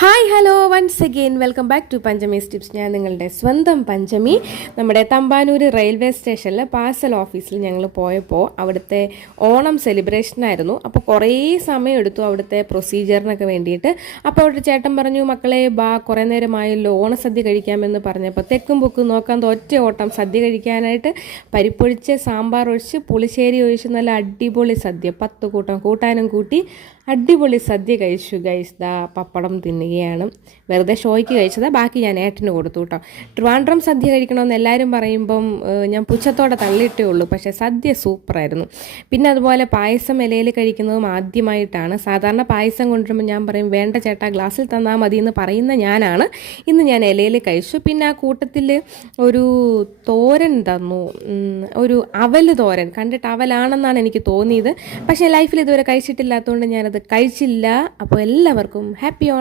Hi hello once again welcome back to Panchami's tips. ഞാൻ നിങ്ങളുടെ സ്വന്തം പഞ്ചമി. നമ്മുടെ തമ്പാനൂർ റെയിൽവേ സ്റ്റേഷനിൽ പാഴ്സൽ ഓഫീസിൽ ഞങ്ങൾ പോയപ്പോൾ അവിടുത്തെ ഓണം സെലിബ്രേഷനായിരുന്നു. അപ്പോൾ കുറേ സമയം എടുത്തു അവിടുത്തെ പ്രൊസീജിയറിനൊക്കെ വേണ്ടിയിട്ട്. അപ്പോൾ അവിടെ ചേട്ടൻ പറഞ്ഞു, മക്കളെ ബാ, കുറേ നേരമായല്ലോ, ഓണസദ്യ കഴിക്കാമെന്ന് പറഞ്ഞപ്പോൾ തെക്കും പൊക്കും നോക്കാൻ ഒറ്റ ഓട്ടം സദ്യ കഴിക്കാനായിട്ട്. പരിപ്പൊഴിച്ച് സാമ്പാർ ഒഴിച്ച് പുളിശ്ശേരി ഒഴിച്ച് നല്ല അടിപൊളി സദ്യ, 10 കൂട്ടം കൂട്ടാനും കൂട്ടി അടിപൊളി സദ്യ കഴിച്ചു ഗൈസ്. ദാ പപ്പടം തിന്നുകയാണ്. വെറുതെ ഷോയ്ക്ക് കഴിച്ചതാ, ബാക്കി ഞാൻ ഏട്ടന് കൊടുത്തു കേട്ടോ. ട്രിവാൻഡ്രം സദ്യ കഴിക്കണമെന്ന് എല്ലാവരും പറയുമ്പം ഞാൻ പുച്ഛത്തോടെ തള്ളിയിട്ടേ ഉള്ളൂ. പക്ഷേ സദ്യ സൂപ്പറായിരുന്നു. പിന്നെ അതുപോലെ പായസം ഇലയിൽ കഴിക്കുന്നതും ആദ്യമായിട്ടാണ്. സാധാരണ പായസം കൊണ്ടുവരുമ്പോൾ ഞാൻ പറയും, വേണ്ട ചേട്ടാ ഗ്ലാസ്സിൽ തന്നാൽ മതി എന്ന് പറയുന്ന ഞാനാണ്. ഇന്ന് ഞാൻ ഇലയിൽ കഴിച്ചു. പിന്നെ ആ കൂട്ടത്തിൽ ഒരു തോരൻ തന്നു, ഒരു അവൽ തോരൻ. കണ്ടിട്ട് അവലാണെന്നാണ് എനിക്ക് തോന്നിയത്, പക്ഷേ ലൈഫിൽ ഇതുവരെ കഴിച്ചിട്ടില്ലാത്തതുകൊണ്ട് ഞാനത് കഴിച്ചില്ല. അപ്പോൾ എല്ലാവർക്കും ഹാപ്പി ഓണം.